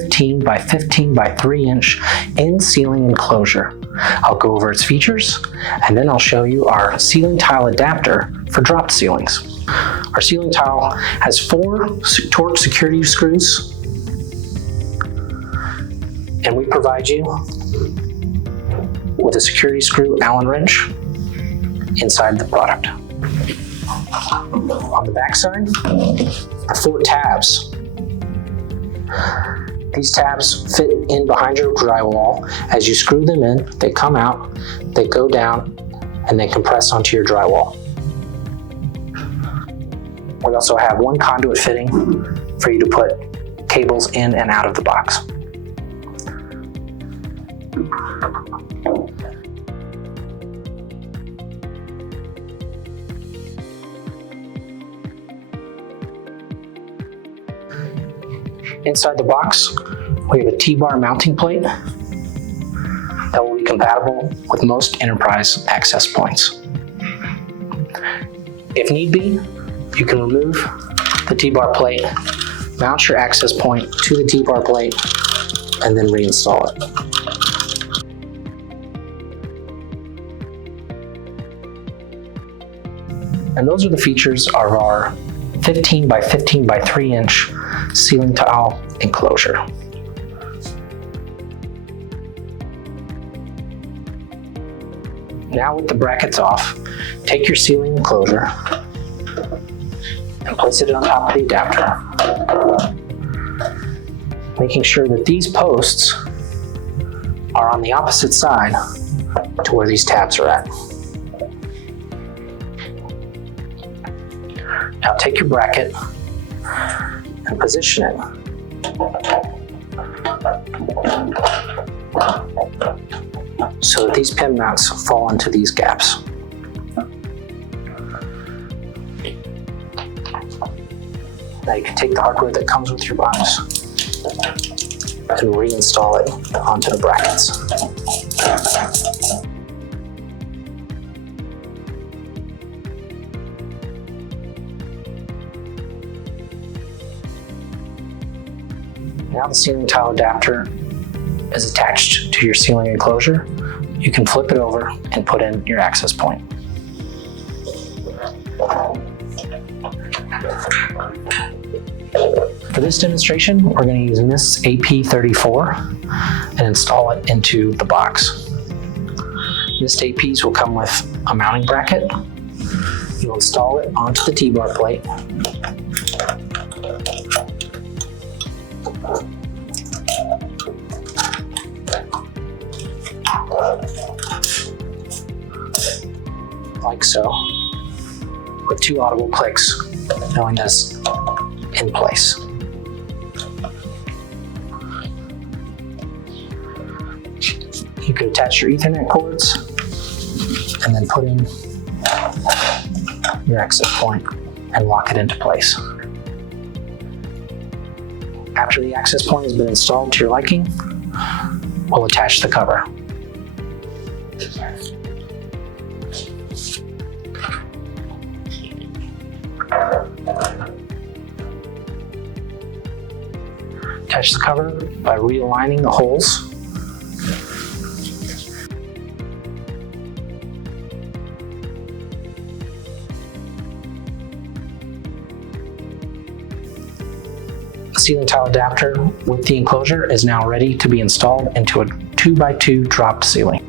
15 by 15 by 3 inch in-ceiling enclosure. I'll go over its features, and then I'll show you our ceiling tile adapter for dropped ceilings. Our ceiling tile has 4 torque security screws, and we provide you with a security screw Allen wrench inside the product. On the back side are 4 tabs. These tabs fit in behind your drywall. As you screw them in, they come out, they go down, and they compress onto your drywall. We also have 1 conduit fitting for you to put cables in and out of the box. Inside the box, we have a T-bar mounting plate that will be compatible with most enterprise access points. If need be, you can remove the T-bar plate, mount your access point to the T-bar plate, and then reinstall it. And those are the features of our 15 by 15 by 3 inch ceiling tile enclosure. Now with the brackets off, take your ceiling enclosure and place it on top of the adapter, making sure that these posts are on the opposite side to where these tabs are at. Now take your bracket and position it so that these pin mounts fall into these gaps. Now you can take the hardware that comes with your box and reinstall it onto the brackets. Now the ceiling tile adapter is attached to your ceiling enclosure. You can flip it over and put in your access point. For this demonstration, we're going to use this AP34 and install it into the box. Mist APs will come with a mounting bracket. You'll install it onto the T-bar plate. Like so, with 2 audible clicks, knowing this in place. You can attach your Ethernet cords and then put in your access point and lock it into place. After the access point has been installed to your liking, we'll attach the cover. Attach the cover by realigning the holes. The ceiling tile adapter with the enclosure is now ready to be installed into a 2x2 dropped ceiling.